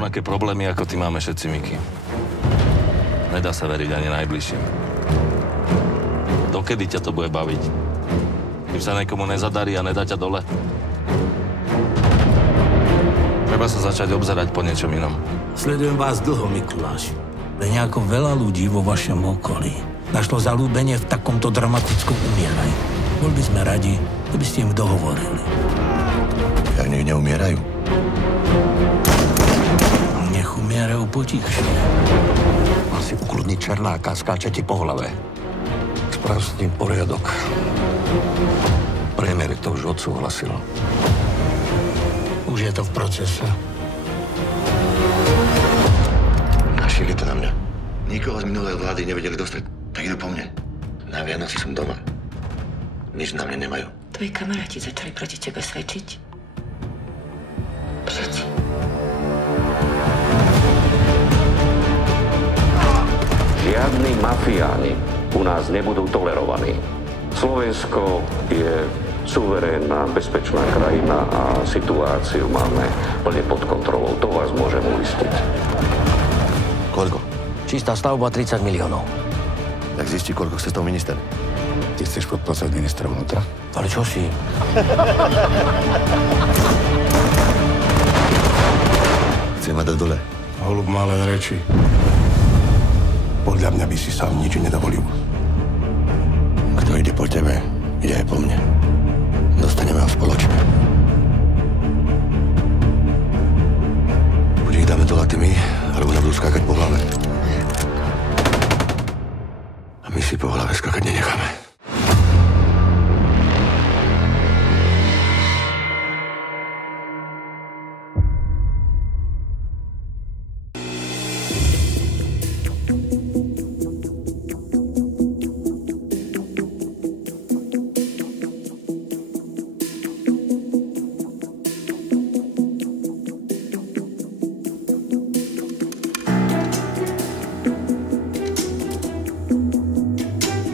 rovnaké problémy, ako ty máme všetci, Miky. Nedá sa veriť ani najbližším. Dokedy ťa to bude baviť? Kým sa niekomu nezadarí a nedá ťa dole? Treba sa začať obzerať po niečom inom. Sledujem vás dlho, Mikuláš. Ale nejako veľa ľudí vo vašom okolí našlo zaľúbenie v takomto dramatickom umieraní. Boli by sme radi, keby ste im dohovorili. Jak nech neumierajú. Nech umierajú potichšie. Mal si ukludniť Černáka, skáče ti po hlave. Sprav s ním poriadok. Premiér to už odsúhlasil. Už je to v procese. Našili to na mňa. Nikoho z minulej vlády nevedeli dostať. Tak idú po mne. Na Vianoci som doma. Nič na mne nemajú. Tvoji kamaráti začali proti tebe svedčiť. Všetci. Žiadni mafiáni u nás nebudú tolerovaní. Slovensko je suverénna, bezpečná krajina a situáciu máme plne pod kontrolou. To vás môžem uistiť. Koľko? Čistá stavba 30 miliónov. Tak zistí, koľko chce z toho minister. Ty chceš podplácať ministra vnútra? Ale čo si? Chce ma dať dole. Holub má len reči. Podľa mňa by si sám nič nedovolil. Kto ide po tebe, ide aj po mne. Dostaneme ho spoločne. Buď ich dáme dole my, alebo nám budú skákať po hlave. A my si po hlave skákať nenecháme.